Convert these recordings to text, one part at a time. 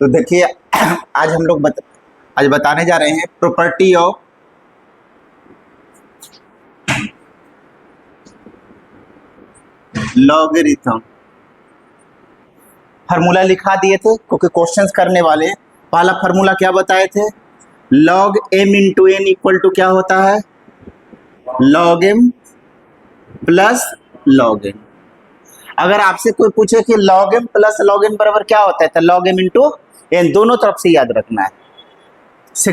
तो देखिए आज हम लोग आज बताने जा रहे हैं प्रॉपर्टी ऑफ लॉगरिथम। फार्मूला लिखा दिए थे क्योंकि क्वेश्चंस करने वाले। पहला फार्मूला क्या बताए थे? Log M into N equal to क्या होता है? Log M plus log N. अगर आपसे कोई पूछे कि log M plus log N बराबर क्या होता है तो लॉग एम इंटू एन, दोनों तरफ से याद रखना है।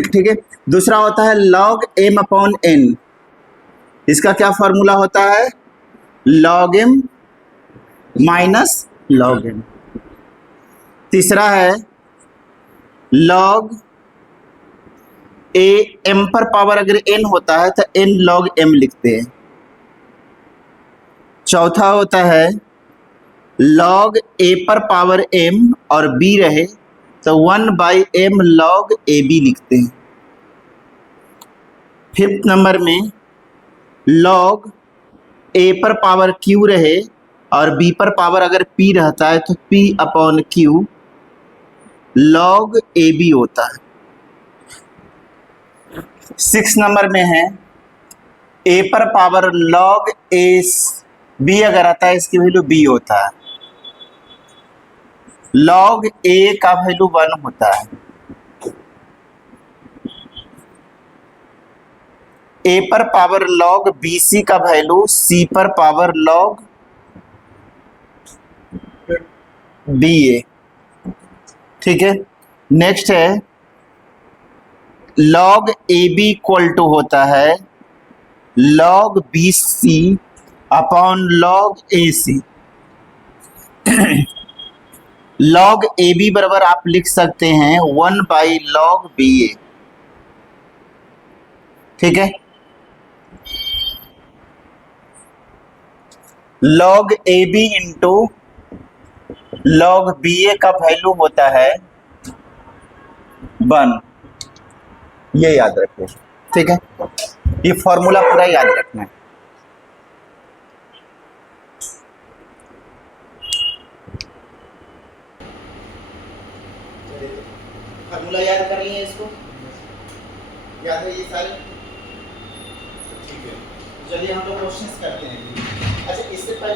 ठीक है। दूसरा होता है लॉग एम अपॉन एन, इसका क्या फॉर्मूला होता है? Log M minus log N. तीसरा है लॉग ए एम पर पावर अगर एन होता है तो एन लॉग एम लिखते हैं। चौथा होता है लॉग ए पर पावर एम और बी रहे तो 1/m लॉग ए बी लिखते हैं। फिफ्थ नंबर में लॉग ए पर पावर क्यू रहे और बी पर पावर अगर पी रहता है तो p upon Q log A B होता है। सिक्स नंबर में है ए पर पावर लॉग ए बी अगर आता है इसकी वैल्यू बी होता है। लॉग ए का वैल्यू 1 होता है। ए पर पावर लॉग बी सी का वैल्यू सी पर पावर लॉग बी ए। ठीक है। नेक्स्ट है log A B equal to होता है log B C upon log A C. Log A B बराबर आप लिख सकते हैं 1/log बी ए। ठीक है। Log A B into log B A का वैल्यू होता है 1, ये याद रखिए। ठीक है, ये फॉर्मूला पूरा याद रखना है। फॉर्मूला याद कर लिए इसको, याद है ये सारे? ठीक है, चलिए हम लोग क्वेश्चंस करते हैं। अच्छा, इससे पहले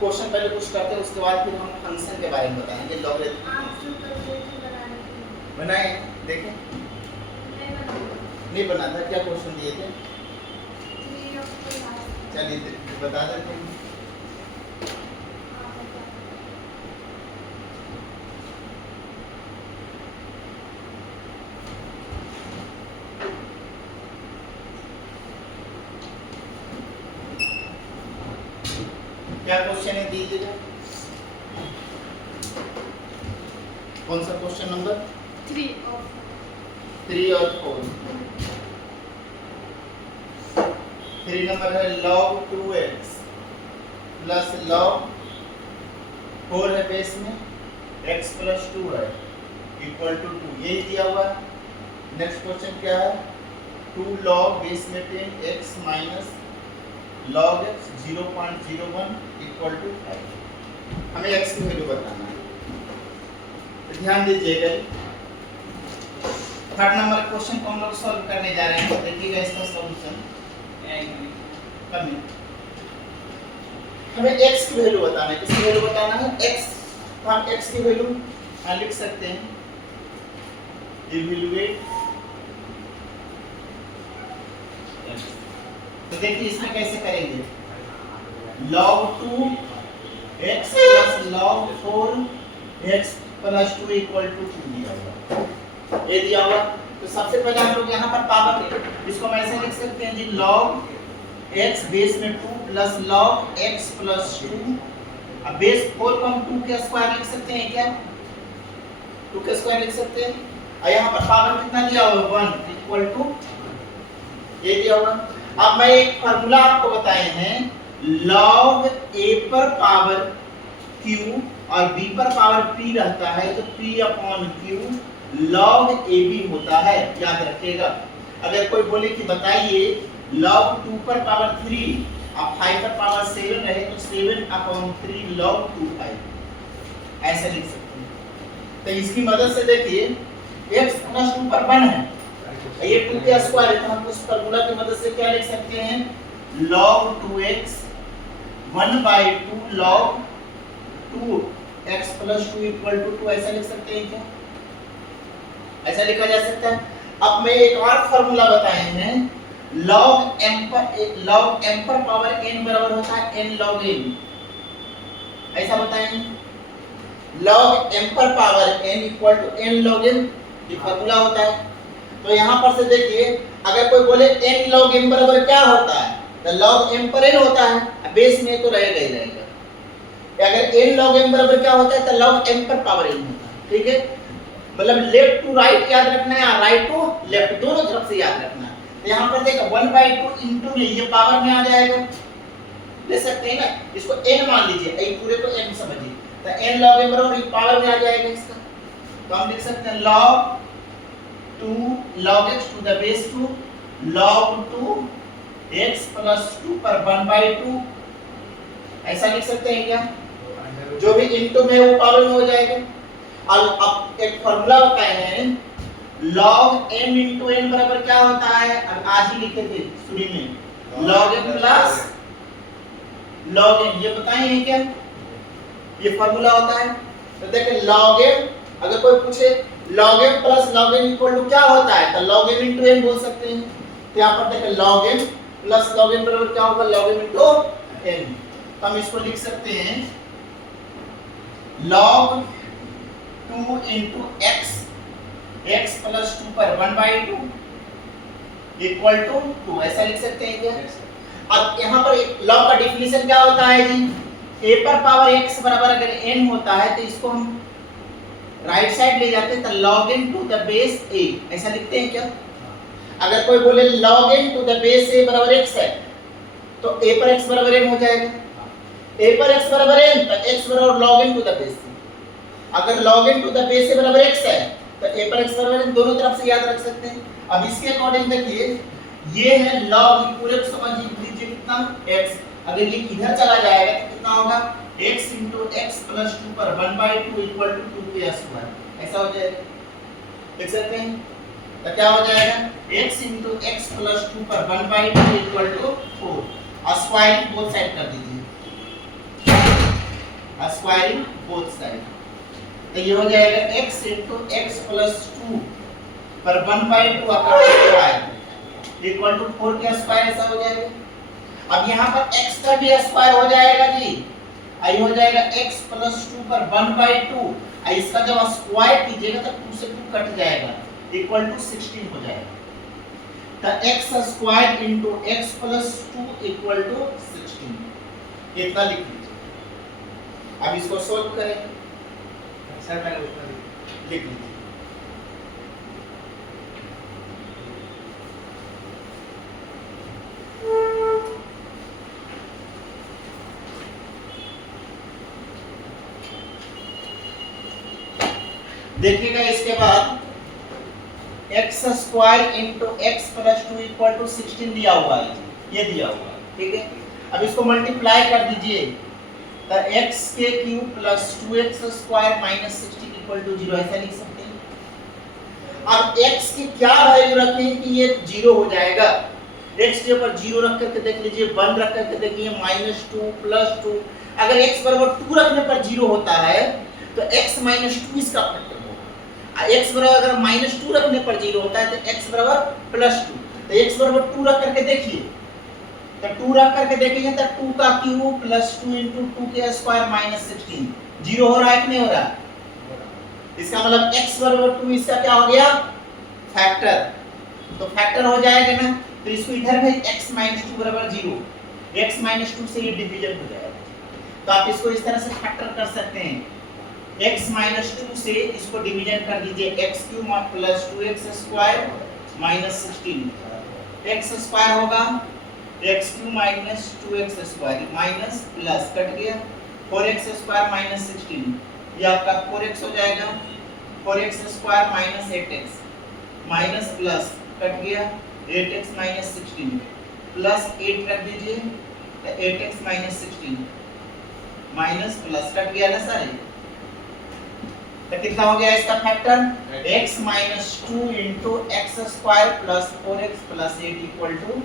क्वेश्चन पहले कुछ करते हैं, उसके बाद फिर हम फंक्शन के बारे में बताएंगे। लॉगरिथम बनाए, देखें नहीं बना था, क्या क्वेश्चन दिए थे? चलिए बता देते हैं। क्या क्वेश्चन है दीजिएगा? कौन सा क्वेश्चन नंबर? 3 और 4। 3 नंबर है log 2x प्लस log 4 है बेस में, x प्लस 2 है इक्वल टू 2, यही दिया हुआ है। नेक्स्ट क्वेश्चन क्या है? 2 log बेस में 10 x minus log x 0.01 equal to 5। हमें x की वैल्यू बताना है, तो ध्यान दीजिएगा। थर्ड नंबर क्वेश्चन को हम लोग सॉल्व करने जा रहे हैं। देखिएगा इसका सॉल्यूशन। हमें x की वैल्यू बताना है। किसकी वैल्यू बताना है? x। हम x की वैल्यू लिख सकते हैं, इवैल्यूएट। तो देखिए इसमें कैसे करेंगे? log 2x plus log 4x plus 2 equal to 2 दिया हुआ, ये दिया हुआ। तो सबसे पहले हम लोग यहाँ पर पावर, इसको हम ऐसे लिख सकते हैं जी, log x बेस में 2 प्लस log x प्लस 2। अब बेस 4 को हम 2 के स्क्वायर लिख सकते हैं क्या? 2 के स्क्वायर लिख सकते हैं। और यहाँ पर पावर कितना दिया हुआ? 1 इक्वल टू ये दिया हुआ। अब मैं एक फार्मूला आपको बताए हैं, log a पर पावर q और b पर पावर p रहता है तो p upon q log a b होता है, याद रखिएगा। अगर कोई बोले कि बताइए log 2 पर पावर 3 और 5 पर पावर 7 रहे तो 7 अपॉन 3 log 2 5, ऐसे लिख सकते हैं। तो इसकी मदद से देखिए x प्लस 2 पर 1 है, ये 2 का स्क्वायर है, तो हम उस फार्मूला की मदद से क्या लिख सकते हैं, log 2x 1/2 log 2x plus 2 equal to 2, ऐसा लिख सकते हैं क्या, ऐसा लिखा जा सकता है। अब मैं एक और फार्मूला बताए हैं, log m पर पावर n बराबर होता है n log n, ऐसा बताए हैं, log m पर power n equal to n log n, ये फार्मूला होता है। तो यहाँ पर से देखिए अगर कोई बोले n log m बराबर क्या होता है, तो log m पर n होता है, बेस में तो रहेगा ही रहेगा। अगर n log m बराबर क्या होता है, तो log m पर पावर n होता है, ठीक है, मतलब लेफ्ट टू राइट याद रखना है या राइट टू लेफ्ट, दोनों तरफ से याद रखना है। तो यहाँ पर देखो 1/2 इनटू में ये पावर में आ जाएगा, ले सकते हैं ना, इसको n मान लीजिए, ये पूरे को n समझिए, तो n log m बराबर ये पावर में आ जाएगा इसका, तो हम लिख सकते हैं log 2 log x to the base 2 log 2 x plus 2 पर 1/2, ऐसा लिख सकते हैं क्या, जो भी इनटू में वो पावर में हो जाएगा। और अब एक फार्मूला बताए हैं, log m into n बराबर क्या होता है, अब आज ही लिखे थे शुरू में, log m plus log n, ये बताए हैं क्या, ये फार्मूला होता है। तो देखिए log m, अगर कोई पूछे log m plus log n equal to क्या होता है, तो log m into n बोल सकते हैं। तो यहाँ पर देखिए log m plus log n बराबर क्या होगा, log m into n, तो हम इसको लिख सकते हैं log 2 into x प्लस 2 पर 1/2 इक्वल टू 2, ऐसा लिख सकते हैं क्या। अब यहाँ पर लॉग का डिफिनीशन क्या होता है जी, a पर पावर x बराबर अगर n होता है तो इसको हम राइट साइड ले जाते हैं, तो log n to the base a, ऐसा लिखते हैं क्या। अगर कोई बोले log n to the base a बराबर x है, तो a पर x बराबर n हो जाएगा, a पर x बराबर n, तो x बराबर log n to the base a, अगर log n to the base a बराबर x है, तो a पर x बराबर n, दोनों तरफ से याद रख सकते हैं। अब इसके अकॉर्डिंग देखिए, ये है log, पूरे को समझ लीजिए कितना x, अगर ये इधर चला जाएगा तो कितना होगा, x into x plus 2 पर 1/2 इक्वल टू 2 के स्क्वायर, ऐसा हो जाएगा, देख सकते हैं। तो क्या हो जाएगा, x into x plus 2 पर 1/2 equal to 4, squaring both side कर दीजिए, स्क्वायरिंग बोथ साइड, तो ये हो जाएगा x into x plus 2 पर 1/2 का स्क्वायर इक्वल टू 4 के स्क्वायर, ऐसा हो जाएगा। अब यहाँ पर x का भी स्क्वायर हो जाएगा जी, आई हो जाएगा x प्लस 2 पर 1/2, इसका जब स्क्वायर कीजिएगा तो 2 से 2 कट जाएगा, इक्वल टू 16 हो जाएगा। तो x square into x plus 2 equal to 16, इतना लिख लीजिए। अब इसको सॉल्व करेंगे, सर मैंने उसमें लिख लीजिए। देखिएगा इसके बाद x square into X plus 2 equal to 16 दिया हुआ है, ये दिया हुआ है, ठीक है। अब इसको मल्टीप्लाई कर दीजिए, तो x के cube plus 2x square minus 16 equal to 0, ऐसा लिख सकते हैं। अब x की क्या वैल्यू रखें कि ये 0 हो जाएगा, x के ऊपर 0 रख करके देख लीजिए, 1 रख करके देखिए, -2 प्लस 2, अगर x बराबर 2 रखने पर 0 होता है तो x माइनस 2 इसका फैक्टर होगा, x बराबर अगर -2 रखने पर 0 होता है तो x बराबर प्लस 2, तो x बराबर 2 रख करके देखिए, तो 2 रख करके देखेंगे तो 2 का क्यूब प्लस 2 इंटू 2 के स्क्वायर माइनस 16, 0 हो रहा है कि नहीं हो रहा, इसका मतलब x बराबर 2, इसका क्या हो गया, फैक्टर, तो फैक्टर हो जाएगा ना, तो इसको इधर में x माइनस 2 बराबर 0, x माइनस 2 से ये डिवीजन हो जाएगा, तो आप इसको इस तरह से फैक्टर कर सकते हैं, x माइनस 2 से इसको डिवीजन कर दीजिए, x cube plus 2x square minus 16, x square होगा x cube minus 2x square minus plus cut गया 4x स्क्वायर माइनस 16, ये आपका 4x हो जाएगा, 4x square minus 8x minus plus cut गया 8x माइनस 16 प्लस 8 रख दीजिए, तो 8x minus 16 minus plus cut गया ना सर, तो कितना हो गया इसका factor x minus 2 into X square plus 4x plus 8 equal to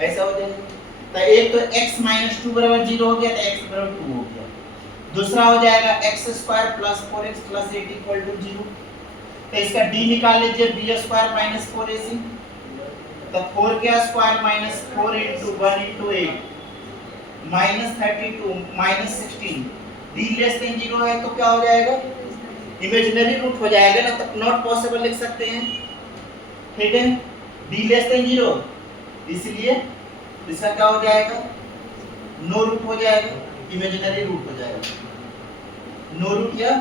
ऐसा हो जाएगा। तो एक तो x माइनस 2 बराबर 0 हो गया, तो x बराबर 2 हो गया। दूसरा हो जाएगा x square plus 4x plus 8 equal to 0। तो इसका d निकाल लीजिए, b स्क्वायर माइनस 4ac, तो 4 का square minus 4 into 1 into 8 minus 32 minus 16। d less than 0 है तो क्या हो जाएगा, इमेजिनरी रूट हो जाएगा ना, तो नॉट पॉसिबल लिख सकते हैं, ठीक है। d लेस देन 0, इसलिए इसका क्या हो जाएगा, नो रूट हो जाएगा, इमेजिनरी रूट हो जाएगा, नो रूट या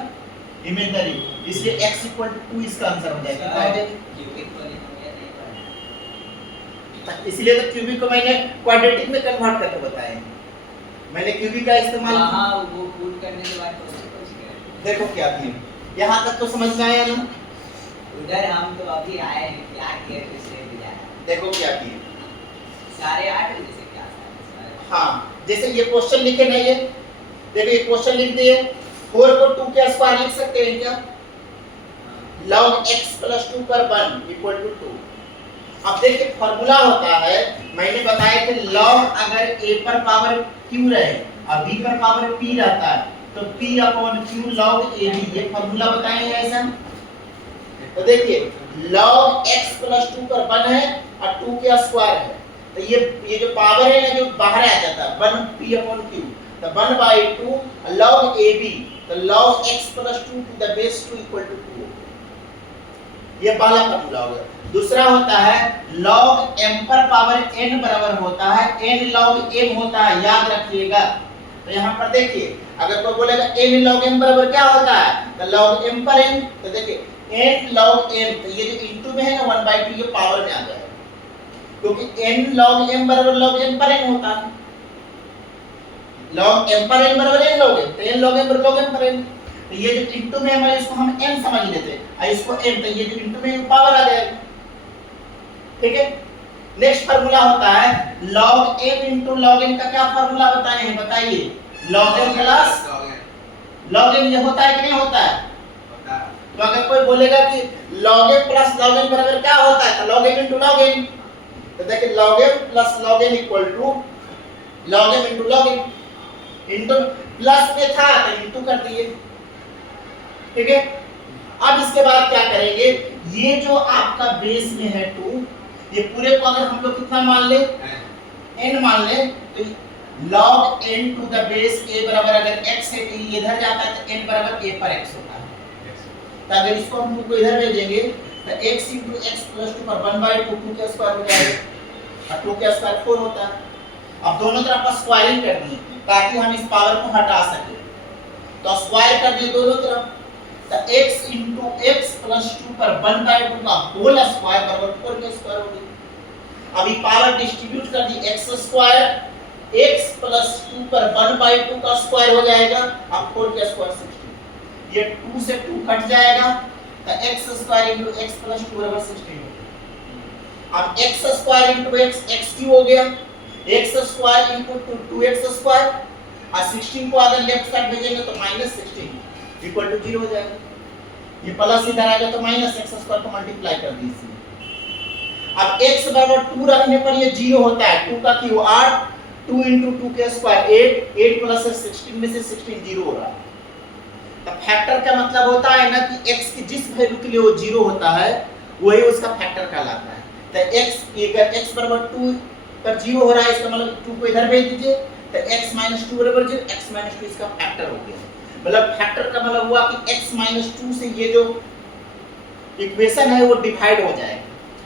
इमेजिनरी, इसलिए x इक्वल टू 2 इसका आंसर हो जाएगा। इसलिए तो क्यूबिक को मैंने क्वाड्रेटिक में कन्वर्ट करके बताया है, मैंने क्यूबिक का इस्तेमाल वो पुट करने के बाद देखो क्या थी, यहाँ तक तो समझ में आया ना। उधर हम तो अभी आए हैं, क्या किया पिछले दिया देखो क्या थी 8:30 बजे से क्या है। हाँ, जैसे ये क्वेश्चन लिखे ना, ये देखो ये क्वेश्चन लिख दिए, 4 को 2 के स्क्वायर लिख सकते हैं क्या, log x plus 2 पर 1 इक्वल टू 2। अब देखिए फॉर्मूला होता है, मैंने बताया कि log अगर a पर पावर q रहे और b पर पावर p रहता है तो p upon q log ab, ये फॉर्मूला बताए हैं ऐसा। तो देखिए log x plus 2 पर 1 है और 2 का स्क्वायर है, तो ये जो पावर है ना जो बाहर आ जाता है 1 p अपॉन q, तो 1/2 log ab, तो log x plus 2 to the base 2 equal to 2, ये पहला फॉर्मूला हो गया। दूसरा होता है log m पर पावर n बराबर होता है n log m होता है, याद रखिएगा। तो यहाँ पर देखिए अगर कोई बोलेगा n log m बराबर क्या होता है, तो log m पर n, तो देखिए n log m, तो ये जो इनटू में है ना 1/2 ये पावर में आ जाएगा, क्योंकि n log m बराबर log m पर n होता है, log m पर n बराबर n log m, तो n log m बराबर log m पर n, तो ये जो इनटू में है इसको हम n समझ लेते हैं और इसको m, तो ये जो इनटू में पावर आ जाएगा, ठीक है। नेक्स्ट फार्मूला होता है log m into log n का क्या फार्मूला बताए हैं, बताइए, log m plus log m, ये होता है कि नहीं होता है, तो अगर कोई बोलेगा कि log m plus log n बराबर क्या होता है, तो log m into log n, तो देखिए log m plus log n equal to log m into log n, into plus में था तो इंटू कर दिए, ठीक है। अब इसके बाद क्या करेंगे, ये जो आपका बेस में है 2, ये पूरे को अगर हम लोग कितना मान ले, n मान ले, तो log n to the base a बराबर अगर x है तो ये इधर जाता है तो n बराबर a पर x होता है। तो अगर इसको हम लोग इधर भेजेंगे तो x into x plus 2 पर 1/2 2 का स्क्वायर हो जाएगा और 2 का स्क्वायर 4 होता है। अब दोनों तरफ का स्क्वायरिंग कर दी ताकि हम इस पावर को हटा सके, तो स्क्वायर कर दिए दोनों तरफ, तो x into x plus 2 पर 1/2 का होल स्क्वायर बराबर 4 का स्क्वायर हो गया। अभी पावर डिस्ट्रीब्यूट कर दी, x स्क्वायर x plus 2 पर 1/2 का स्क्वायर हो जाएगा, अब 4 का स्क्वायर 16, ये 2 से 2 कट जाएगा, तो x square into x plus 2 बराबर 16। अब x square into x x cube हो गया, x square into 2x square, और 16 को अगर लेफ्ट साइड भेजेंगे तो -16 इक्वल टू 0 हो जाएगा, ये प्लस इधर आएगा तो माइनस x स्क्वायर को मल्टीप्लाई कर दीजिए। अब x बराबर 2 रखने पर ये 0 होता है, 2 का क्यूब 8, 2 into 2 का स्क्वायर 8 प्लस 16 में से 16 0 हो रहा है। तो फैक्टर का मतलब होता है ना कि x की जिस वैल्यू के लिए वो 0 होता है वही उसका फैक्टर कहलाता है। तो x बराबर 2 पर 0 हो रहा है, इसका मतलब 2 को इधर भेज दीजिए, तो x - 2 बराबर 0, x - 2 इसका फैक्टर हो गया। मतलब फैक्टर का मतलब हुआ कि x - 2 से ये जो इक्वेशन है वो डिवाइड हो जाएगा,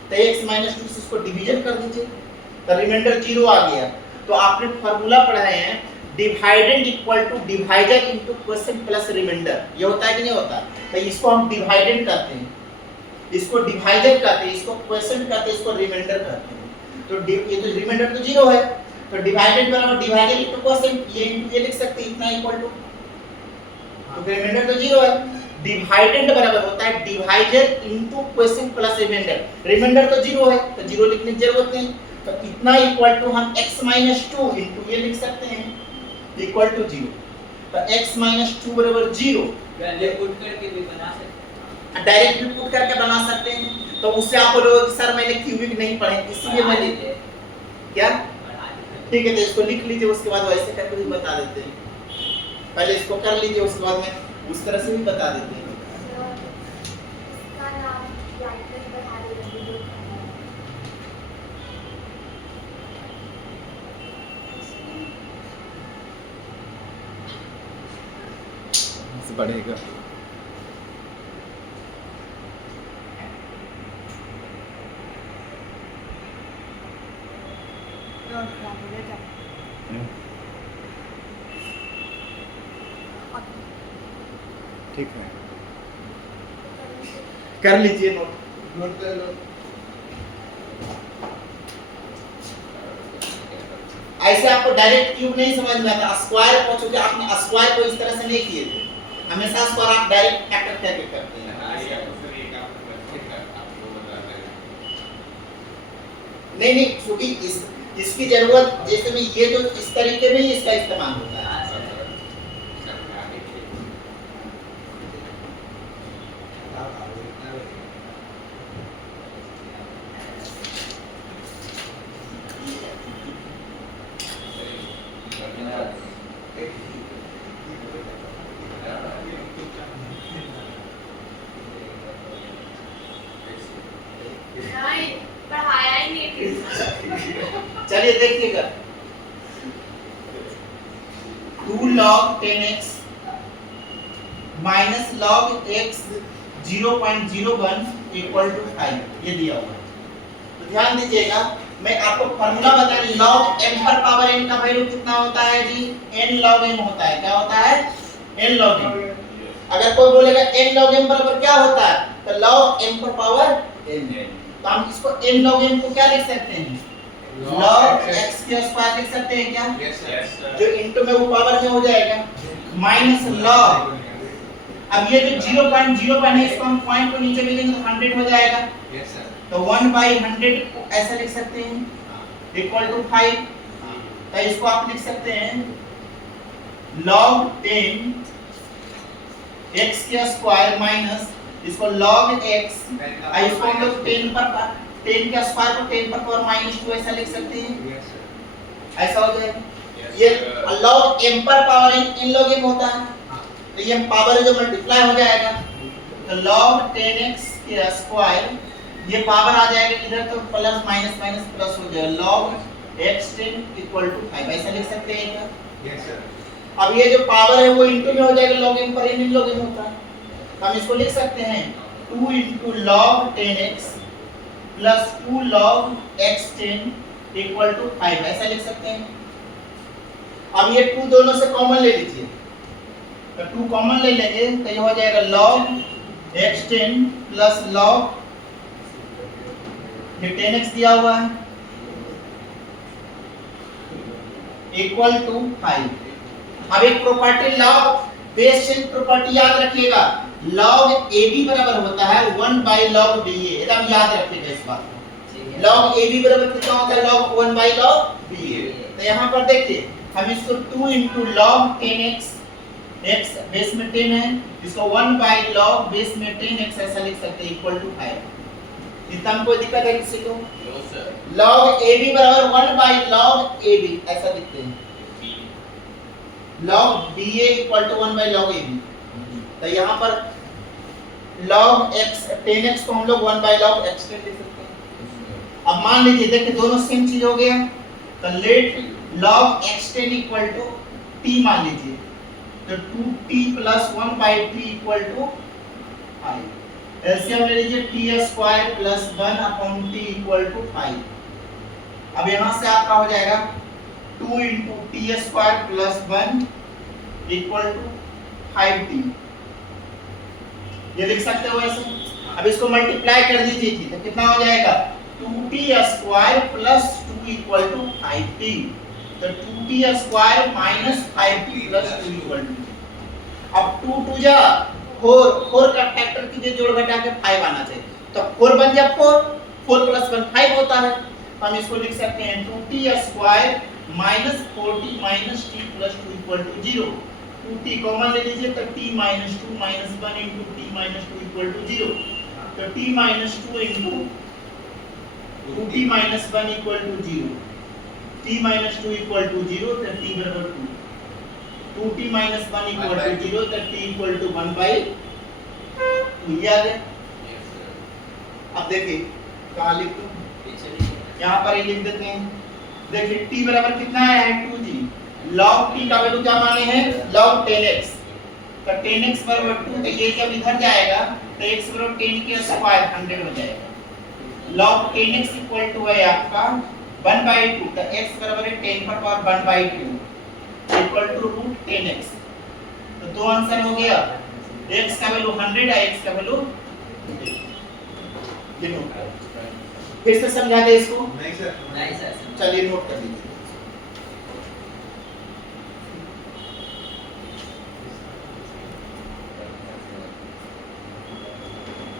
तो x - 2 से इसको डिवीजन कर दीजिए, तो रिमाइंडर 0 आ गया। तो आपने फार्मूला पढ़ा है dividend equal to divisor into quotient plus remainder, ये होता है कि नहीं होता, तो इसको हम डिवाइडेंड करते हैं, इसको डिवाइजर कहते हैं, इसको क्वोशिएंट कहते हैं, इसको रिमाइंडर कहते हैं। तो ये तो रिमाइंडर तो 0 है, तो डिवाइडेड बराबर डिवाइजर इनटू क्वोशिएंट, ये इनटू ये लिख सकते हैं, इतना इक्वल टू, तो रिमाइंडर तो 0 है, डिवाइडेंड बराबर होता है divisor into quotient plus remainder, remainder तो 0 है तो 0 लिखने की जरूरत नहीं, तो इतना इक्वल टू हम x - 2 इनटू ये लिख सकते हैं इक्वल टू 0। तो x माइनस 2 बराबर 0। पहले पुट करके भी बना सकते हैं। डायरेक्ट भी पुट करके बना सकते हैं। तो उससे आप बोलोगे कि सर मैंने क्यूबिक नहीं पढ़े, इसलिए मैंने क्या ठीक है, तो इसको लिख लीजिए, उसके बाद वैसे करके भी बता देते हैं। पहले इसको कर लीजिए, उसके बाद में उस तरह से भी बता देते हैं। इसका नाम लाइटली बढ़ा देंगे। बढ़ेगा। ठीक है, कर लीजिए नोट कर लो। ऐसे आपको डायरेक्ट क्यूब नहीं समझ में आता, स्क्वायर को चूंकि आपने स्क्वायर को इस तरह से नहीं किए थे, हमेशा स्क्वायर आप डायरेक्ट फैक्टर करके करते हैं। नहीं नहीं, क्योंकि इसकी जरूरत जैसे में ये जो इस तरीके में ही इसका इस्तेमाल होता है। नहीं, पढ़ाया ही नहीं ठीक से। चलिए देखिएगा, 2 log 10x minus log x 0.01 equal to 5 ये दिया हुआ है। तो ध्यान दीजिएगा, मैं आपको फॉर्मूला बता रही, log m पर पावर n का वैल्यू कितना होता है जी? n log m होता है। क्या होता है? n log m। अगर कोई बोलेगा n log m बराबर क्या होता है, तो log m पर पावर n। तो हम इसको n log m को क्या लिख सकते हैं? log x के स्क्वायर लिख सकते हैं क्या? Yes sir. जो इनटू में वो पावर में हो जाएगा माइनस log, अब ये जो 0.01 है इसको हम पॉइंट को नीचे लिखेंगे तो 100 हो जाएगा। Yes sir. तो 1/100 को ऐसा लिख सकते हैं इक्वल टू 5। तो इसको आप लिख सकते हैं log 10 x के स्क्वायर माइनस इसको log x, इसको हम लोग 10 के स्क्वायर को 10 पर पावर -2 ऐसा लिख सकते हैं। Yes sir. ऐसा हो जाएगा। ये log m पर पावर n log m होता है, तो ये पावर जो मल्टीप्लाई हो जाएगा, तो log 10x के स्क्वायर ये पावर आ जाएगा इधर, तो प्लस माइनस माइनस प्लस हो जाएगा, log x 10 इक्वल टू 5 ऐसा लिख सकते हैं क्या? Yes sir. अब ये जो पावर है वो इनटू में हो जाएगा, log m पर n log m होता है, तो हम इसको लिख सकते हैं 2 into log 10x plus 2 log x 10 equal to 5 ऐसा लिख सकते हैं। अब ये 2 दोनों से कॉमन ले लीजिए, तो 2 कॉमन ले लेंगे तो ये हो जाएगा log x 10 प्लस log ये 10x दिया हुआ है इक्वल टू 5। अब एक प्रॉपर्टी log बेस 10 प्रॉपर्टी याद रखिएगा, log AB बराबर होता है 1/log BA, एकदम याद रखिएगा इस बात को। log AB बराबर कितना होता है? log 1/log BA। तो यहाँ पर देखिए हम इसको 2 into log 10x, x base में 10 है, इसको 1/log बेस में 10x ऐसा लिख सकते हैं इक्वल टू 5। इतना कोई दिक्कत है किसी को? No sir. log AB बराबर 1/log AB ऐसा लिखते हैं, log BA equal to 1/log AB। तो यहाँ पर log x 10x को हम लोग 1/log x 10 लिख सकते हैं। अब मान लीजिए देखिए दोनों सेम चीज हो गया, तो let log x 10 equal to t मान लीजिए, तो 2t plus 1/t equal to 5। LCM ले लीजिए t square plus 1/t equal to 5। अब यहाँ से आपका हो जाएगा 2 into t square plus 1 equal to 5t, ये लिख सकते हो ऐसे। अब इसको मल्टीप्लाई कर दीजिए जी, तो कितना हो जाएगा 2t square plus 2 equal to 5t, तो 2t square minus 5t plus 2 equal to, अब 2 2 जा 4, 4 का फैक्टर कीजिए, जोड़ घटा के 5 आना चाहिए, तो 4 बन जाए 4 प्लस 1 5 होता है। तो हम इसको लिख सकते हैं 2t square minus 4t minus t plus 2 equal to 0। 2t common ले लीजिए तो t minus 2 minus 1 into t minus 2 equal to 0, तो t minus 2 into 2t minus 1 equal to 0, t minus 2 equal to 0 तो t बराबर 2, 2t minus 1 equal to 0 तो t equal to 1 by 2, ये आ गया। अब देखिए कहाँ लिख दूं, यहाँ पर ही लिख देते हैं। देखिए t बराबर कितना आया है 2g, log t का वैल्यू क्या माने हैं log 10x, तो 10x बराबर 2, तो ये जब इधर जाएगा तो x बराबर 10 के स्क्वायर 100 हो जाएगा। log 10x इक्वल टू है आपका 1/2, तो x बराबर है 10 पर power 1/2 equal to root 10x, तो दो आंसर हो गया, x का वैल्यू 100 है, x का वैल्यू ये नोट कर, फिर से समझा दे इसको, नहीं सर, नहीं सर। चलिए नोट कर लीजिए।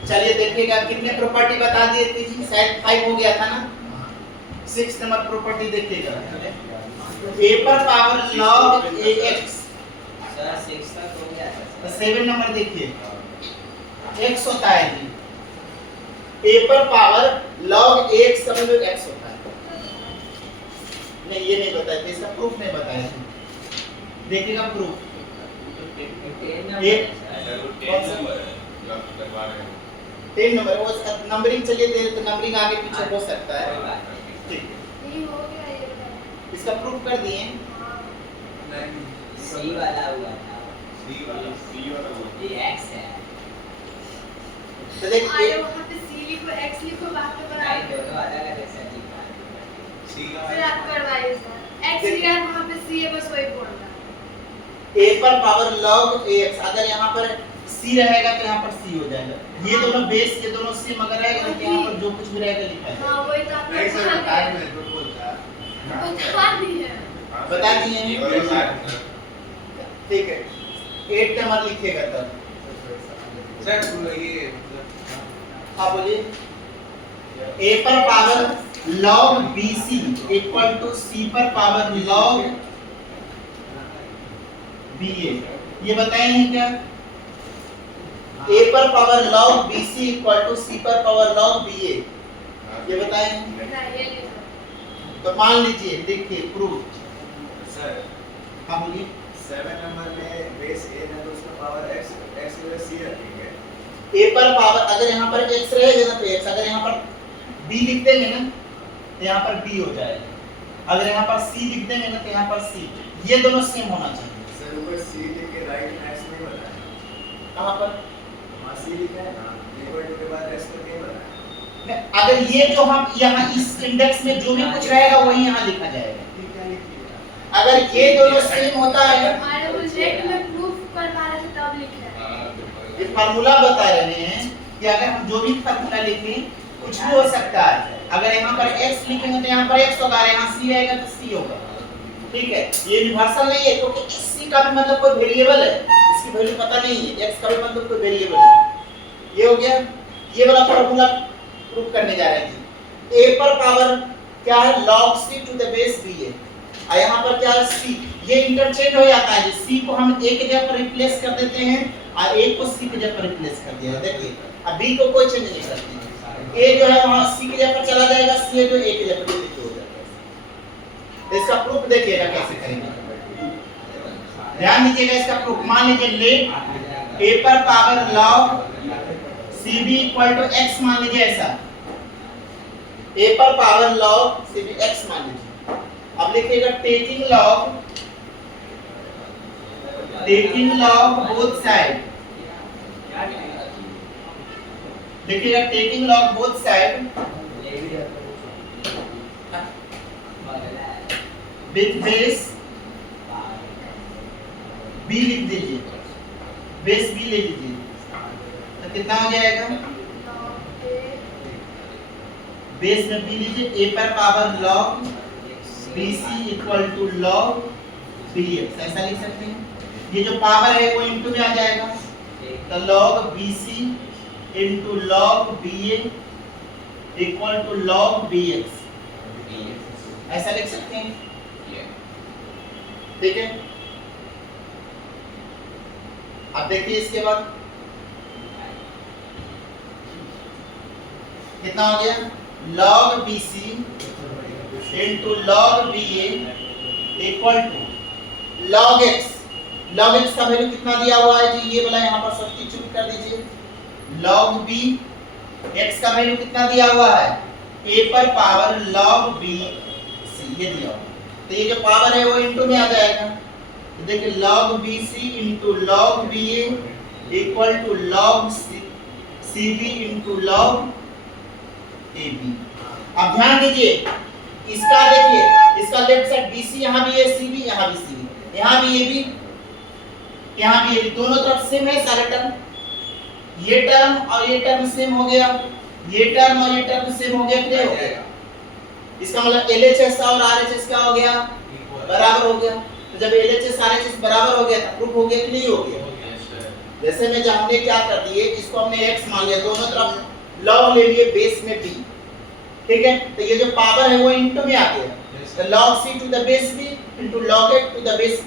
चलिए देखिएगा कितने प्रॉपर्टी बता दिए थे जी, शायद 5 हो गया था ना। 6 नंबर प्रॉपर्टी देखिएगा, a पर पावर log ax, सर 6 तक हो गया था तो सर। 7 नंबर देखिए x होता है जी, a पर पावर log ax का वैल्यू x होता है। नहीं ये नहीं बताया, इसका प्रूफ नहीं बताया, देखिएगा प्रूफ। 10 नंबर ये- है सर। 10 नंबर वो नंबरिंग चलिए दे तो नंबरिंग आगे पीछे हो सकता है, कोई बात नहीं। ठीक, नहीं हो गया ये बताओ। इसका प्रूफ कर दिए। हाँ। C वाला हुआ था, ये X है। तो देखिए अरे वहाँ पे C लिखो X लिखो बात तो नहीं, बराबर दोनों अलग अलग से लिखा है। फिर आप करवाइए सर। X लिखा है वहाँ पे C है, बस वही बोलना है। a पर पावर log ax, अगर यहाँ पर c रहेगा तो यहाँ पर c हो जाएगा, ये दोनों बेस, ये दोनों सेम अगर रहेगा तो यहाँ पर जो कुछ भी रहेगा लिखा है। हाँ वही तो आपने नहीं सर, बता बताया दिया। मैं तो बोलता। बता दिए। बता दिए, ठीक है 8 नंबर लिखिएगा तब। सर ये हाँ बोलिए, a पर power log bc equal to c पर पावर log ba, ये बताए हैं क्या? a पर power log bc equal to c पर पावर log ba, ये बताए हैं। बताइए नहीं सर। तो मान लीजिए, देखिए प्रूफ। सर हाँ बोलिए, 7 नंबर में बेस a है तो उसका पावर x की वजह c रखेंगे। a पर पावर अगर यहाँ पर x रहेगा ना तो x, अगर यहाँ पर b लिख देंगे ना तो यहाँ पर b हो जाएगा, अगर यहाँ पर c लिख देंगे ना तो यहाँ पर c, ये दोनों सेम होना चाहिए। सर ऊपर c लिख के राइट में x नहीं बताया, कहाँ पर? वहाँ c लिखा है ना, इक्वल टू के बाद x तो नहीं बताया। अगर ये जो हम यहाँ इस इंडेक्स में जो भी कुछ रहेगा वही यहाँ लिखा जाएगा। ठीक है, लिखिए। अगर ये दोनों सेम होता है, हमारे प्रोजेक्ट में प्रूफ करवा रहे थे तब लिखा है। ये फार्मूला बता रहे हैं कि अगर हम जो भी फार्मूला लिखें कुछ भी हो सकता है, अगर यहाँ पर x लिखेंगे तो यहाँ पर x होगा, अगर यहाँ c रहेगा तो c होगा, ठीक है। ये यूनिवर्सल नहीं है क्योंकि इस c का भी मतलब कोई वेरिएबल है, इसकी वैल्यू पता नहीं है, x का भी मतलब कोई वेरिएबल है। ये हो गया, ये वाला फार्मूला प्रूफ करने जा रहे हैं जी। a पर पावर क्या है log c to the base ba, और यहाँ पर क्या है c, ये इंटरचेंज हो जाता है, c को हम a के जगह पर रिप्लेस कर देते हैं और a को c के जगह पर रिप्लेस कर दिया। देखिए अब b को कोई चेंज नहीं करते, a जो है वहाँ c की जगह पर चला जाएगा, c जो a की जगह पर लिखिए हो जाएगा। तो इसका प्रूफ देखिएगा कैसे करेंगे, ध्यान दीजिएगा इसका प्रूफ। मान लीजिए लेट a पर power log cb equal to x, मान लीजिए ऐसा, a पर पावर log cb x मान लीजिए। अब लिखिएगा टेकिंग log बोथ साइड, देखिएगा taking log both side with base b लिख दीजिए, बेस b ले लीजिए, तो कितना हो जाएगा? बेस में b लीजिए, a पर power log bc equal to log bx, ऐसा लिख सकते हैं। ये जो पावर है वो इनटू में आ जाएगा, तो log bc into log ba equal to log bx, ऐसा लिख सकते हैं, ठीक है। अब देखिए इसके बाद कितना हो गया, log BC into log BA equal to log x। log x का वैल्यू कितना दिया हुआ है जी, ये वाला यहाँ पर सब्स्टिट्यूट कर दीजिए। log b x का वैल्यू कितना दिया हुआ है, a पर पावर log b c, ये दिया हुआ। तो ये जो पावर है वो इनटू में आ जाएगा। तो देखिए log bc into log ba equal to log cb into log ab। अब ध्यान दीजिए, इसका देखिए, इसका लेफ्ट साइड BC यहाँ भी है, CB यहाँ भी CB, यहाँ भी AB, यहाँ भी AB, दोनों तरफ सेम है सारे टर्म। ये टर्म और ये टर्म सेम हो गया, ये टर्म और ये टर्म सेम हो गया, क्लियर हो गया। इसका मतलब LHS और RHS क्या हो गया, बराबर हो गया। तो जब LHS RHS बराबर हो गया तो प्रूफ हो गया कि नहीं हो गया। जैसे में जब हमने क्या कर दिए, इसको हमने x मान लिया, दोनों तरफ log ले लिए, बेस में b, ठीक है। तो ये जो पावर है वो इनटू में आ गया, तो log c to the base b into log x to the base b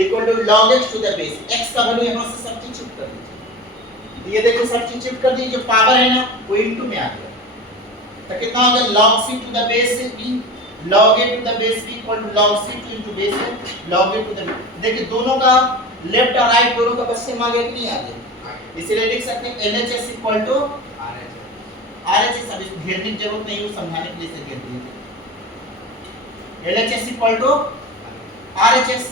equal to log x to the base. x का वैल्यू यहां से सब्स्टिट्यूट कर दीजिए, ये देखिए सब्स्टिट्यूट कर दीजिए, जो पावर है ना वो इनटू में आ गया। तो कितना हो गया, log c to the base b log a to the base b equal to log c into base a log a to the. देखिए दोनों का लेफ्ट और राइट दोनों का बस सेम आ गया कि नहीं आ गया। इसलिए लिख सकते हैं LHS इक्वल टू RHS। अब इसको घेरने की जरूरत नहीं है, समझाने के लिए इसे घेर दिए। LHS equal to RHS,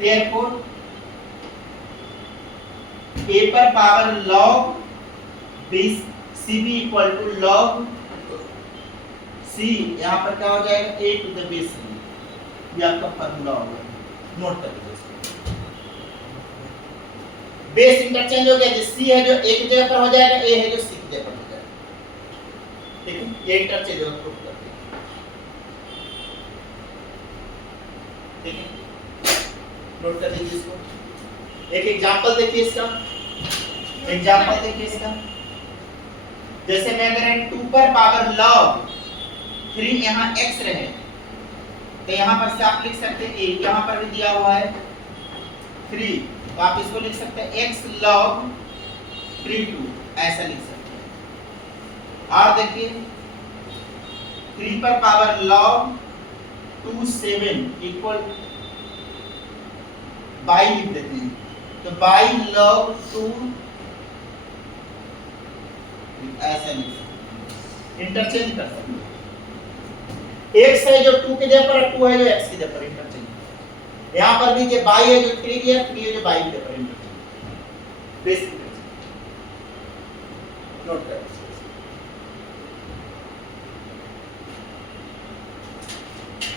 therefore a पर power log CB equal to log C, यहाँ पर क्या हो जाएगा, a to the base b, ये आपका फार्मूला होगा, नोट कर लीजिए। बेस इंटरचेंज हो गया, जो C है जो a की जगह पर हो जाएगा, a है जो C की जगह पर हो जाएगा, ठीक है। ये इंटरचेंज होगा, प्रूफ करते हैं, ठीक है। नोट कर लीजिए इसको। एक एग्जांपल देखिए इसका, एग्जांपल देखिए इसका। जैसे मैं अगर 2 पर पावर log 3 यहाँ x रहे, तो यहाँ पर से आप लिख सकते हैं a, यहाँ पर भी दिया हुआ है 3, तो आप इसको लिख सकते हैं x log 3/2, ऐसा लिख सकते हैं। और देखिए 3 पर पावर log 2 7 इक्वल बाई लिख देते हैं, तो बाई log 2 ऐसा लिख सकते हैं, इंटरचेंज कर सकते हैं। x है जो 2 की जगह पर, 2 है जो x की जगह पर, इंटरचेंज। यहाँ पर भी जो बाई है जो 3 की है, 3 है जो बाई की जगह पर, इंटरचेंज। बेसिक नोट कर।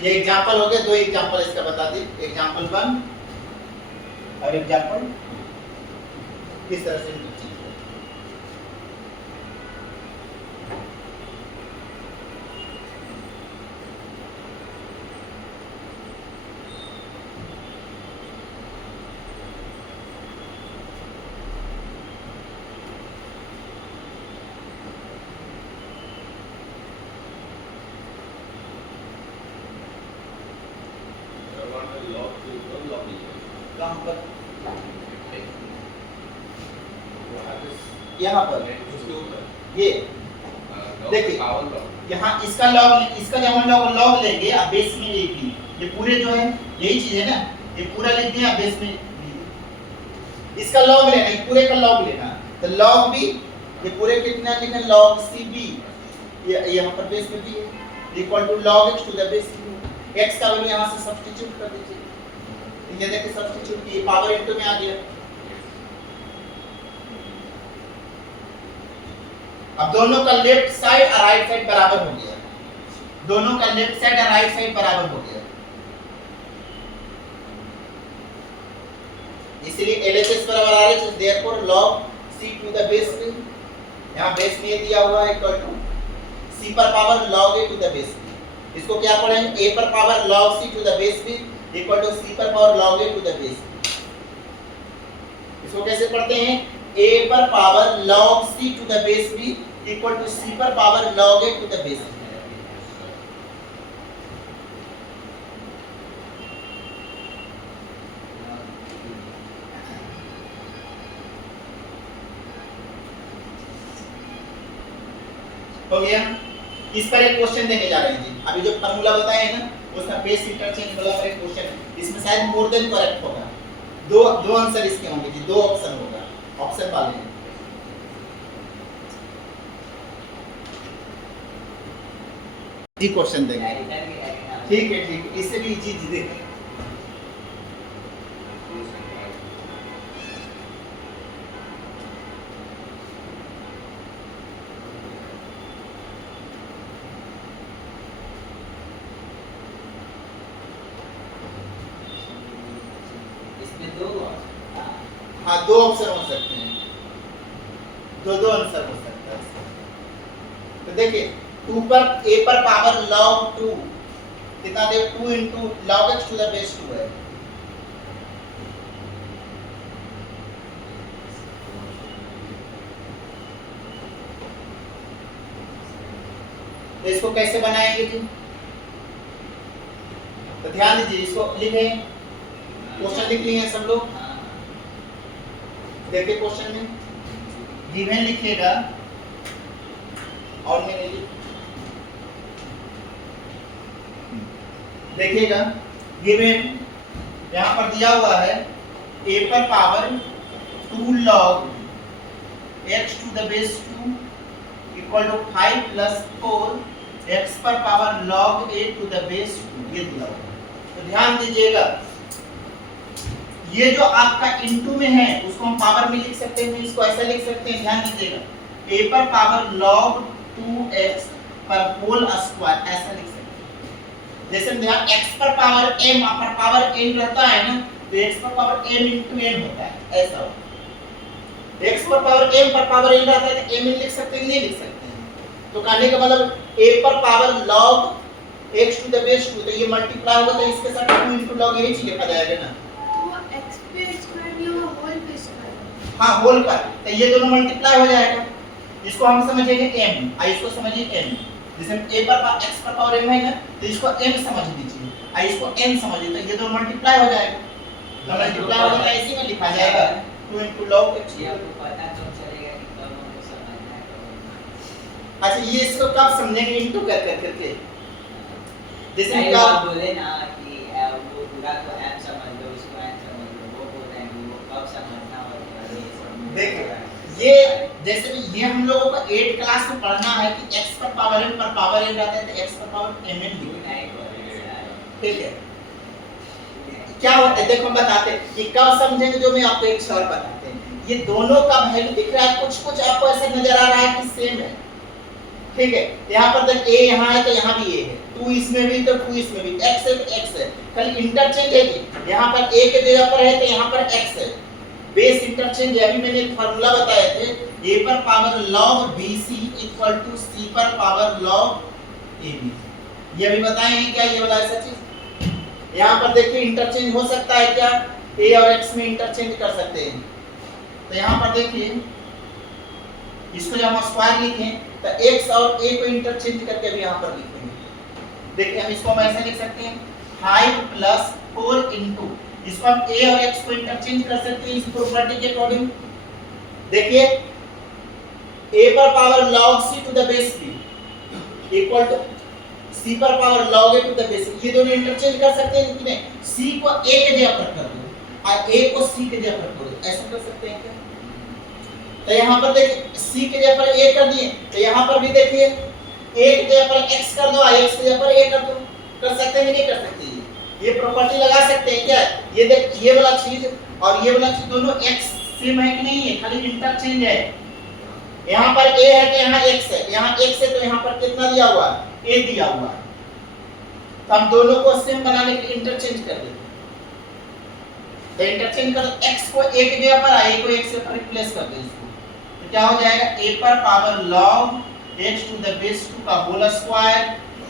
ये एग्जांपल हो गया, दो एग्जांपल इसका बता दी, एग्जांपल 1 और एग्जांपल किस तरह से इंटरचेंज। कहाँ पर, यहाँ पर ये देखिए, यहाँ इसका लॉग, इसका जब हम लोग लॉग लेंगे, अब बेस में एक भी, ये पूरे जो है यही चीज है ना, ये पूरा लिख दिया, बेस में इसका लॉग लेना, ये पूरे का लॉग लेना, तो लॉग भी ये पूरे कितना लिखना, लॉग CB, ये यहाँ पर बेस में भी है, equal to log x to the base b। x का वैल्यू यहाँ से सब्स्टिट्यूट कर दीजिए, ये देखिए सब्स्टिट्यूट की पावर इनटू में आ गया। अब दोनों का लेफ्ट साइड और राइट साइड बराबर हो गया, दोनों का लेफ्ट साइड और राइट साइड बराबर हो गया, इसलिए LHS बराबर RHS, therefore log C to the base b, यहाँ बेस में ये दिया हुआ है इक्वल टू C पर power log A to the base b। इसको क्या पढ़ेंगे, A पर power log C to the base b equal to C पर power log A to the base b। इसको कैसे पढ़ते हैं, A पर power log C to the base b equal to C पर power log A to the base b। हो गया। इस पर एक क्वेश्चन देने जा रहे हैं जी। अभी जो फार्मूला बताया है ना उसका बेस इंटरचेंज वाला पर एक क्वेश्चन है। इसमें शायद मोर देन करेक्ट होगा। दो आंसर इसके होंगे जी, दो ऑप्शन होगा, ऑप्शन वाले हैं। जी क्वेश्चन देंगे। इधर भी है ठीक है ठीक है, इससे भी इजी जी देखें। इसमें दो हाँ दो ऑप्शन हो सकते हैं, दो आंसर हो सकता है इसका। तो देखिए 2 पर a पर पावर log 2 कितना दे 2 into log x to the base 2 है। तो इसको कैसे बनाएंगे जी? तो ध्यान दीजिए, इसको लिखें, क्वेश्चन लिख लिए हैं सब लोग। देखिए क्वेश्चन में गिवन लिखिएगा और मैंने देखिएगा गिवन यहाँ पर दिया हुआ है a पर power 2 log x to the base 2 equal to 5 plus 4 x पर power log a to the base 2 ये दिया हुआ है। तो ध्यान दीजिएगा, ये जो आपका इनटू में है उसको हम पावर में लिख सकते हैं, इसको ऐसा लिख सकते हैं। ध्यान दीजिएगा a पर पावर log 2x पर होल स्क्वायर ऐसा लिख सकते हैं। जैसे ध्यान x पर पावर m पर पावर n रहता है ना, तो x पर पावर m into n होता है, ऐसा होता है। x पर पावर m पर पावर n रहता है तो m लिख सकते हैं, नहीं लिख सकते हैं। तो कहने का मतलब a पर power log x to the base 2, तो ये मल्टीप्लाई होगा तो इसके साथ 2 into log यही चीज लिखा जाएगा ना। x पे स्क्वायर नहीं होगा, होल पे स्क्वायर। हाँ होल का, तो ये दोनों मल्टीप्लाई हो जाएगा। इसको हम समझेंगे m, इसको समझिए n। जैसे a पर x पर पावर m है ना, तो इसको m समझ लीजिए, इसको n समझिए, तो ये दोनों मल्टीप्लाई हो जाएगा। तो मल्टीप्लाई होगा तो इसी में लिखा जाएगा 2 into log x। ये आपको पता तो चलेगा कि कब हमको समझना है कब। अच्छा ये इसको कब समझेंगे? इनटू कर करके। जैसे नहीं, क्या आप बोले ना कि वो पूरा को m समझ लो, इसको n समझ लो, वो बोल रहे हैं वो कब समझना होगा ये सब। देखिए ये जैसे ये हम लोगों को 8 क्लास में पढ़ना है कि x पर पावर n पर पावर n रहता है तो x पर पावर mn लिखना है, ठीक है। क्या होता है देखो हम बताते हैं कि कब समझेंगे, जो मैं आपको एक सवाल बताते हैं। ये दोनों का वैल्यू दिख रहा है, कुछ आपको ऐसा नजर आ रहा है कि सेम है, ठीक है। यहाँ पर देख a यहाँ है तो यहाँ भी a है, 2 इसमें भी तो 2 इसमें भी, x है तो x है, खाली इंटरचेंज है कि यहाँ पर a के जगह पर है तो यहाँ पर x है। बेस इंटरचेंज है। अभी मैंने एक फार्मूला बताए थे, a पर power log bc equal to c पर पावर log ab। ये अभी बताए हैं क्या ये वाला ऐसा चीज? यहाँ पर देखिए इंटरचेंज हो सकता है क्या? a और x में इंटरचेंज कर सकते हैं। तो यहाँ पर देखिए इसको जब हम स्क्वायर लिखें तो x और a को इंटरचेंज करके भी यहाँ पर लिखेंगे। देखिए हम इसको हम ऐसे लिख सकते हैं 5 प्लस 4 इंटू, इसको हम a और x को इंटरचेंज कर सकते हैं इस प्रॉपर्टी के अकॉर्डिंग। देखिए a पर power log c to the base b equal to c पर power log a to the base, ये दोनों इंटरचेंज कर सकते हैं कि नहीं? c को a के जगह पर कर दो और a को c के जगह पर कर दो, ऐसा कर सकते हैं क्या? तो यहाँ पर देखिए c के जगह पर a कर दिए, तो यहाँ पर भी देखिए a के जगह पर x कर दो और x के जगह पर a कर दो। कर सकते हैं नहीं कर सकते? ये प्रॉपर्टी लगा सकते हैं क्या? ये देख ये वाला चीज और ये वाला चीज दोनों x सेम है कि नहीं है? खाली इंटरचेंज है। यहाँ पर a है तो यहाँ x है, यहाँ x है तो यहाँ पर कितना दिया हुआ है? a दिया हुआ है। तो हम दोनों को सेम बनाने के लिए इंटरचेंज कर देते हैं। तो इंटरचेंज कर x को a की जगह पर a को x पर रिप्लेस कर दे इसको, तो क्या हो जाएगा? a पर power log x to the base 2 का whole square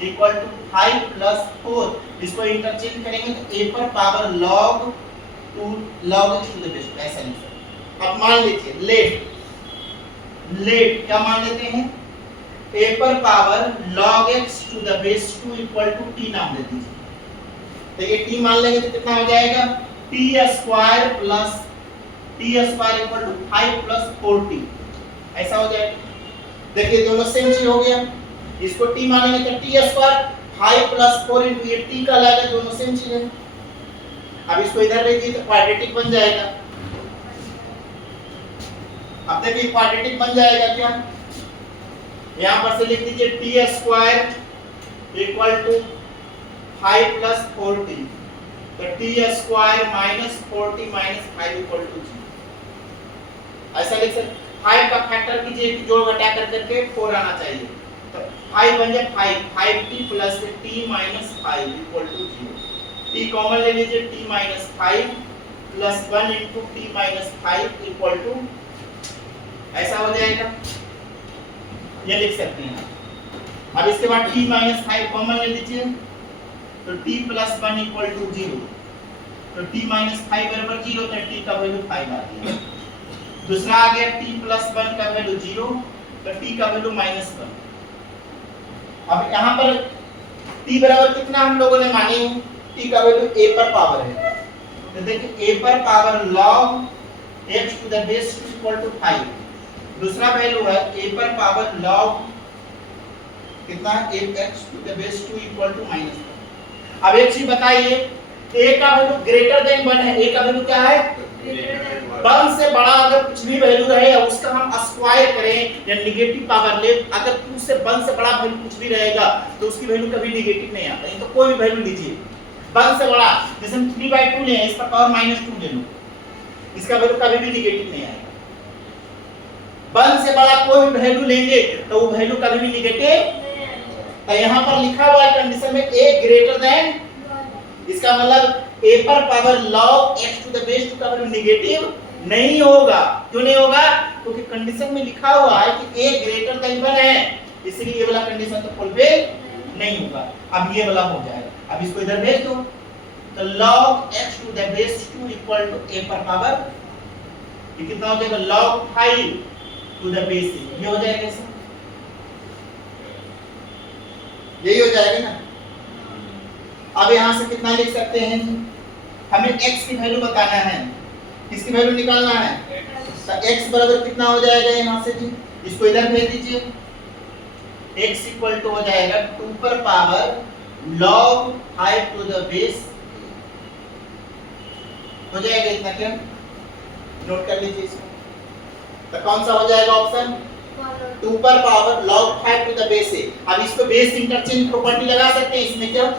equal to 5 plus 4, इसको इंटरचेंज करेंगे तो a पर power log 2 log x to the base 2 ऐसा लिख सकते हैं। अब मान लीजिए लेट क्या मान लेते हैं? a पर power log x to the base 2 equal to t नाम दे दीजिए। तो ये t मान लेंगे तो कितना हो जाएगा? t square plus t square equal to 5 plus 4t ऐसा हो जाएगा। देखिए दोनों सेम चीज हो गया। इसको t मानेंगे तो t स्क्वायर 5 प्लस 4 इंटू ये t का लाएगा, दोनों सेम चीज है। अब इसको इधर ले दिए तो क्वाड्रेटिक बन जाएगा। अब देखिए क्वाड्रेटिक बन जाएगा क्या, यहां पर से लिख दीजिए t square equal to 5 plus 4t, तो t square minus 4t minus 5 equal to 0। ऐसा लिख सकते 5 का फैक्टर कीजिए कि जोड़ घटा करके 4 आना चाहिए, तो 5 बन जाए 5t plus t minus 5 equal to 0। t common ले लीजिए, t minus 5 plus 1 into t minus 5 equal to, ऐसा हो जाएगा, ये लिख सकते हैं। अब इसके बाद t माइनस 5 कॉमन ले लीजिए, तो t प्लस 1 इक्वल टू 0, तो t माइनस 5 बराबर 0, तो t का वैल्यू 5 आ गया। दूसरा आ गया t प्लस 1 का वैल्यू 0, तो t का वैल्यू माइनस 1। अब यहाँ पर t बराबर कितना हम लोगों ने माने, t का वैल्यू a पर पावर है, तो देखिए a पर power log x to the base 2 equal to 5। दूसरा वैल्यू है a पर पावर log कितना है, x to the base 2 equal to -1। अब एक चीज बताइए, a का वैल्यू ग्रेटर देन 1 है, a का वैल्यू क्या है, 1 से बड़ा अगर कुछ भी वैल्यू रहे या उसका हम स्क्वायर करें या नेगेटिव पावर ले, अगर 2 से 1 से बड़ा वैल्यू कुछ भी रहेगा तो उसकी वैल्यू कभी नेगेटिव नहीं आता। ये तो कोई भी वैल्यू लीजिए 1 से बड़ा, जैसे हम 3/2 ले, इस पर पावर -2 ले लो, इसका वैल्यू कभी भी नेगेटिव नहीं आएगा। 1 से बड़ा कोई भी वैल्यू लेंगे तो वो वैल्यू कभी भी नेगेटिव, तो यहाँ पर लिखा हुआ है कंडीशन में a ग्रेटर देन, इसका मतलब a पर power log x to the base 2 का वैल्यू नेगेटिव नहीं होगा। क्यों नहीं होगा, क्योंकि कंडीशन में लिखा हुआ है कि a ग्रेटर देन 1 है, इसलिए ये वाला कंडीशन तो फुलफिल नहीं होगा। अब ये वाला हो जाएगा, अब इसको इधर भेज दो, तो log x to the base 2 equal to a पर पावर, ये कितना हो जाएगा, log 5 टू द बेस, ये हो जाएगा सर, यही हो जाएगा ना। अब यहां से कितना लिख सकते हैं, हमें x की वैल्यू बताना है, किसकी वैल्यू निकालना है, तो x बराबर कितना हो जाएगा यहां से जी, इसको इधर भेज दीजिए, x इक्वल टू हो जाएगा 2 पर power log 5 to the base, हो जाएगा इतना, क्या नोट कर लीजिए इसको, तो कौन सा हो जाएगा ऑप्शन, 2 पर power log 5 to the base है। अब इसको बेस इंटरचेंज प्रॉपर्टी लगा सकते हैं, इसमें क्या,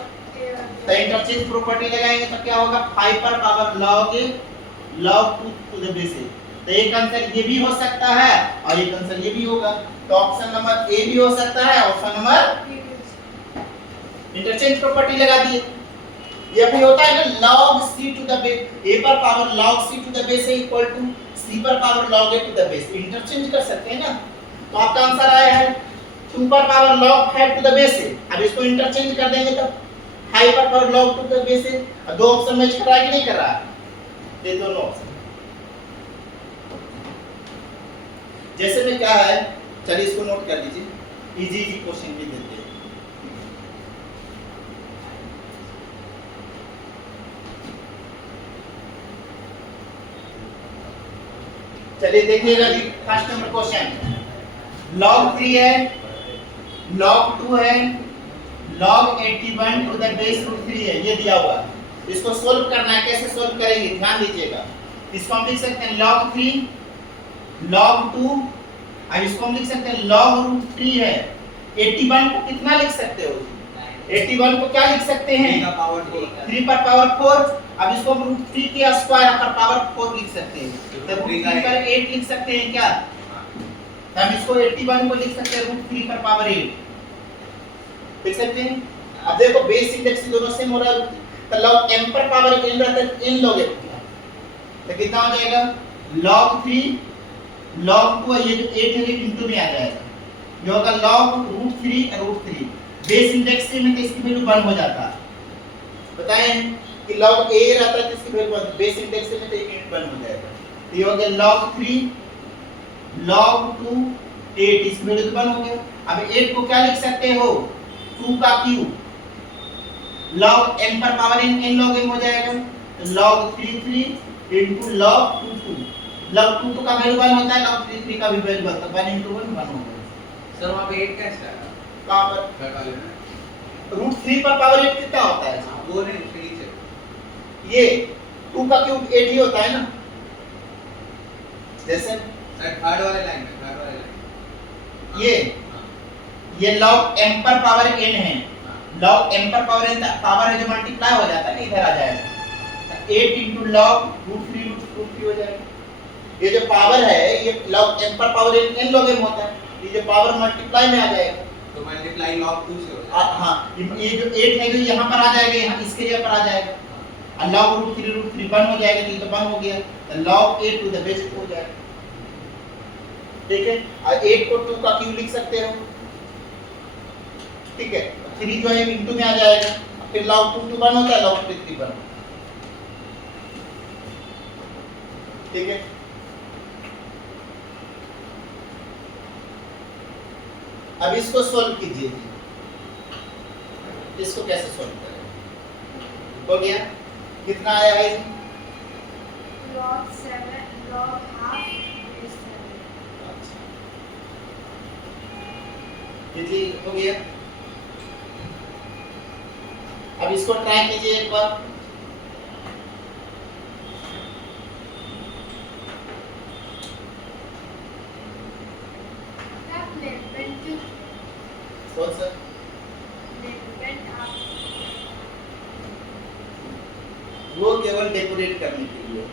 तो इंटरचेंज प्रॉपर्टी लगाएंगे तो क्या होगा, 5 पर power log 2 to the base है। तो एक आंसर ये भी हो सकता है और एक आंसर ये भी होगा, तो ऑप्शन नंबर ए भी हो सकता है, ऑप्शन नंबर इंटरचेंज प्रॉपर्टी लगा दिए। ये भी होता है ना, log c to the base, a पर power log c to the base है इक्वल टू c पर power log a to the base, interchange कर सकते हैं ना। तो आपका आंसर आया है 2 पर power log 5 to the base है। अब इसको इंटरचेंज कर देंगे तो 5 पर पावर log 2 द बेस है। अब दो ऑप्शन मैच कर रहा है कि नहीं कर रहा है, ये दोनों ऑप्शन जैसे में क्या है, चलिए इसको नोट कर लीजिए, इजी इजी क्वेश्चन भी देते हैं। चलिए देखिएगा जी, फर्स्ट नंबर क्वेश्चन, log 3 है, log 2 है, log 81 to the base root 3 है, ये दिया हुआ है। इसको सोल्व करना है, कैसे सोल्व करेंगे ध्यान दीजिएगा। इसको हम लिख सकते हैं log 3 log 2, अब इसको हम लिख सकते हैं log रूट 3 है। 81 को कितना लिख सकते हो, 81 को क्या लिख सकते हैं, 3 पर पावर 4। अब इसको हम रूट 3 के स्क्वायर पर पावर 4 लिख सकते हैं, तो रूट 3 पर 8 लिख सकते हैं क्या, तो हम इसको 81 को लिख सकते हैं रूट 3 पर पावर 8 लिख सकते हैं। अब देखो बेस इंडेक्स दोनों सेम हो रहा है, तो log m पर पावर n रहता है, n log m, तो कितना हो जाएगा log 3 log 2, ये जो 8 है इनटू में आ जाएगा, ये होगा log रूट 3 बेस इंडेक्स से में इसकी वैल्यू 1 हो जाता है। बताएं कि log a रहता है, इसकी वैल्यू बेस इंडेक्स से में तो 1 हो जाएगा, तो ये हो गया log 3 log 2 8, इसकी वैल्यू तो 1 हो गया। अब 8 को क्या लिख सकते हो, 2 का क्यूब, log n पर पावर n log m हो जाएगा, तो log 3 into log 2 log 2 का वैल्यू 1 होता है, log 3 का भी वैल्यू 1 होता है, 1 into 1 1 होगा। सर वहां पे 8 कैसे आया, कहाँ पर √3 पर पावर 8 कितना होता है? वो नहीं उसके नीचे ये 2 का क्यूब 8 ही होता है ना, जैसे सर थर्ड वाले लाइन में ये log m पर पावर n है, log m पर पावर n पावर है जो मल्टीप्लाई हो जाता है ना, इधर आ जाएगा 8 into log √3 हो जाएगा। ये जो पावर है ये log m पर पावर n log m होता है, ये जो पावर मल्टीप्लाई में आ जाएगा तो मल्टीप्लाई log 2 से हो जाएगा। हाँ, ये जो 8 है जो यहाँ पर आ जाएगा, यहाँ इसके जगह पर आ जाएगा और log √3 1 हो जाएगा, तो ये तो 1 हो गया, तो log 8 टू द बेस 2 हो जाएगा। ठीक है, और 8 को 2 का क्यूब लिख सकते हो, ठीक है, 3 जो है इनटू में आ जाएगा, फिर log 2 to 1 होता है, log 3 1 होता है। ठीक है, अब इसको सॉल्व कीजिए जी, इसको कैसे सॉल्व करें? हो गया, कितना आया है इसमें? log 7 log half is 7। ये जी हो गया। अब इसको ट्राई कीजिए एक बार, कौन सा? वो केवल डेकोरेट करने के लिए,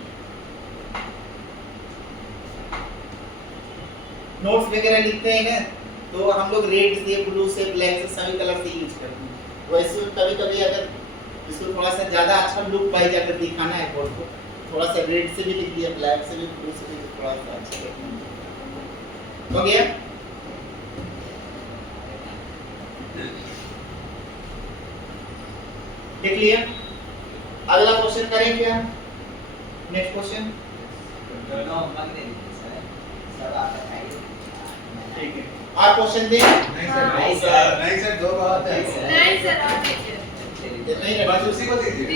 नोट्स वगैरह लिखते हैं ना, तो हम लोग रेड से, ब्लू से, ब्लैक से सभी कलर से यूज करते हैं। वैसे कभी कभी अगर इसको थोड़ा सा ज्यादा अच्छा लुक वाइज अगर दिखाना है बोर्ड को, थोड़ा सा रेड से भी लिख दिया, ब्लैक से भी, ब्लू से भी, थोड़ा सा अच्छा लगता है। हो गया, देख लिया। अगला क्वेश्चन करें क्या? नेक्स्ट क्वेश्चन, दोनों मत दे दीजिए सर, सब आप बताइए। ठीक है, आप क्वेश्चन दें। नहीं सर नहीं नहीं सर। सर दो बात है नहीं सर और दीजिए नहीं बस उसी को दीजिए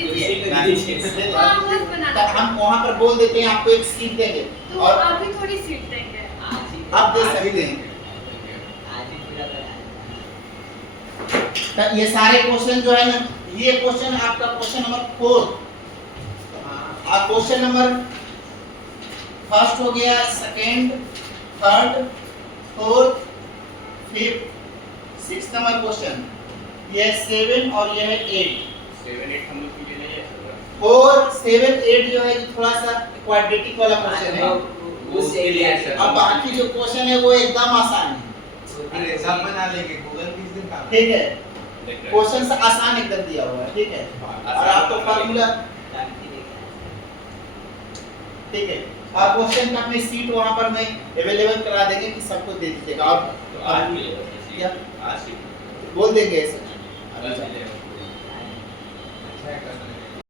दीजिए। हाँ, मत बनाना। तो हम वहां पर बोल देते हैं आपको एक सीट देंगे तो और अभी थोड़ी सीट देंगे। आज ही आप दे आज ही सकते हैं। देंगे आज ही पूरा बना तो ये सारे क्वेश्चन जो है ना, ये क्वेश्चन आपका क्वेश्चन नंबर 4 और क्वेश्चन नंबर फर्स्ट हो गया, second, third, fourth, fifth, 6 number question, ये 7 और ये है 8। 7 8 हम लोग के लिए नहीं है सर। 4 7 8 जो है थोड़ा सा क्वाड्रेटिक वाला क्वेश्चन है, उसके लिए सर। अब बाकी जो क्वेश्चन है वो एकदम आसान है। अरे सब बना लेंगे गूगल किस दिन काम ठीक है, क्वेश्चन से आसान एकदम दिया हुआ है। ठीक है, और आपको फार्मूला, ठीक है, और क्वेश्चन का अपनी सीट वहां पर मैं अवेलेबल करा देंगे कि सबको दे दीजिएगा। और आज मिलेगा क्या आज ही बोल देंगे ऐसे। आज मिलेगा। अच्छा है कर